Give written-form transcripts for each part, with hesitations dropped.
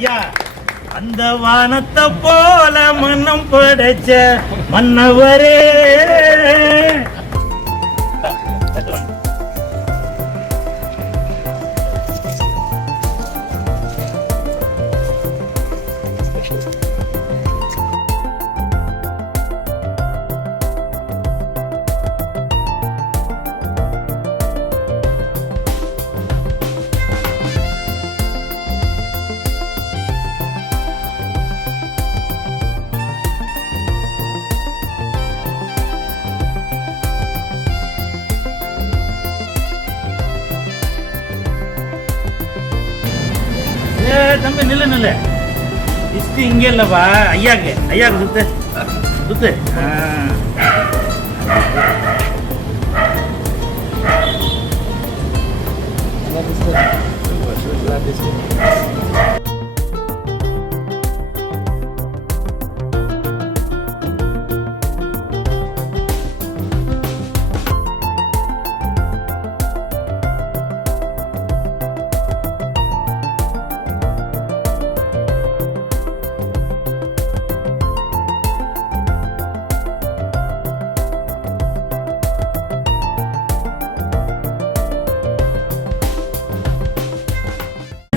ஐயா, அந்த வானத்தை போல மன்னம் படைச்ச மன்னவரே. தம்பி நில்லு நில்லு. இஸ்தி இங்க இல்லப்பா, ஐயாக்கு சுத்து சுத்து.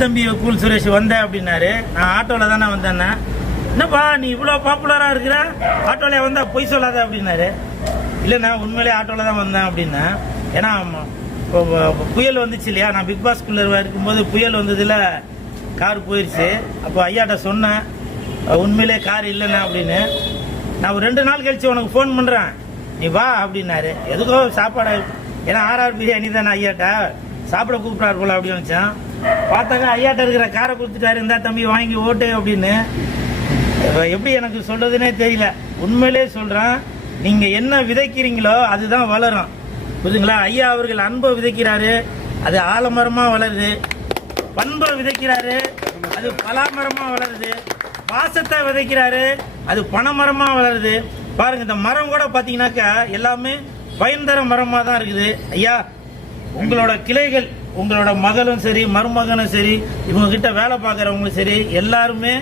தம்பி கூல் சுரேஷ் வந்த அப்படின்னாரு. நான் ஆட்டோவில் தானே வந்தேன்னா, என்னப்பா நீ இவ்வளோ பாப்புலராக இருக்கிற, ஆட்டோவில் வந்தால் பொய் சொல்லாத அப்படின்னாரு. இல்லைண்ணா உண்மையிலே ஆட்டோவில் தான் வந்தேன் அப்படின்னா. ஏன்னா புயல் வந்துச்சு இல்லையா, நான் பிக் பாஸ்குள்ளே இருக்கும்போது புயல் வந்ததில் கார் போயிடுச்சு. அப்போ ஐயாட்ட சொன்னேன் உண்மையிலே கார் இல்லைண்ணா அப்படின்னு. நான் ஒரு 2 நாள் கழிச்சு உனக்கு ஃபோன் பண்ணுறேன், நீ வா அப்படின்னாரு. எதுக்கோ சாப்பாடு, ஏன்னா ஆர்ஆர் பிரியாணி தானே ஐயாட்ட சாப்பிட கூப்பிட்டாரு போல அப்படின்னு நினச்சேன். பார்த்தாங்க ஐயாட்ட இருக்கிற காரை கொடுத்துட்டாரு, இருந்தா தம்பி வாங்கி ஓட்டு அப்படின்னு. எப்படி எனக்கு சொல்றதுன்னே தெரியல. உண்மையிலே சொல்றேன், நீங்க என்ன விதைக்கிறீங்களோ அதுதான் வளரும், புரியுதுங்களா? ஐயா அவர்கள் அன்பை விதைக்கிறாரு, அது ஆலமரமா வளருது. பண்பை விதைக்கிறாரு, அது பலாமரமா வளருது. பாசத்தை விதைக்கிறாரு, அது பனைமரமா வளருது. பாருங்க, இந்த மரம் கூட பாத்தீங்கன்னாக்கா எல்லாமே பயன் தர மரமா தான் இருக்குது. ஐயா, உங்களோட கிளைகள், உங்களோட மகளும் சரி மருமகனும் சரி, இவங்க கிட்ட வேலை பார்க்குறவங்களும் சரி, எல்லாருமே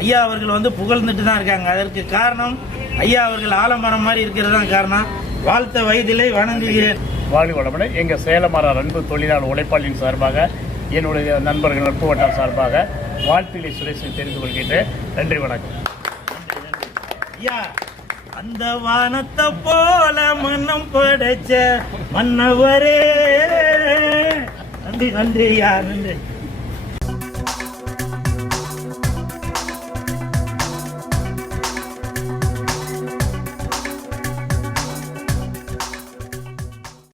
ஐயா அவர்கள் புகழ்ந்துட்டு தான் இருக்காங்க. அதற்கு காரணம் ஐயா அவர்கள் ஆலமரம் மாதிரி இருக்கிறது தான் காரணம். வாழ்த்த வயதிலே வணங்குகிறேன். வாழ்க வளமுடன். எங்கள் சேலமரம் அன்பு தொழிலாளர் உழைப்பாளியின் சார்பாக, என்னுடைய நண்பர்கள் நட்பு வட்டம் சார்பாக வாழ்த்திலை சுரேஷை தெரிந்து கொள்கின்றேன். நன்றி, வணக்கம். ஐயா, அந்த வானத்தை போல மன்னம் படைச்ச மன்னவரே. நன்றி நன்றி ஐயா, நன்றி.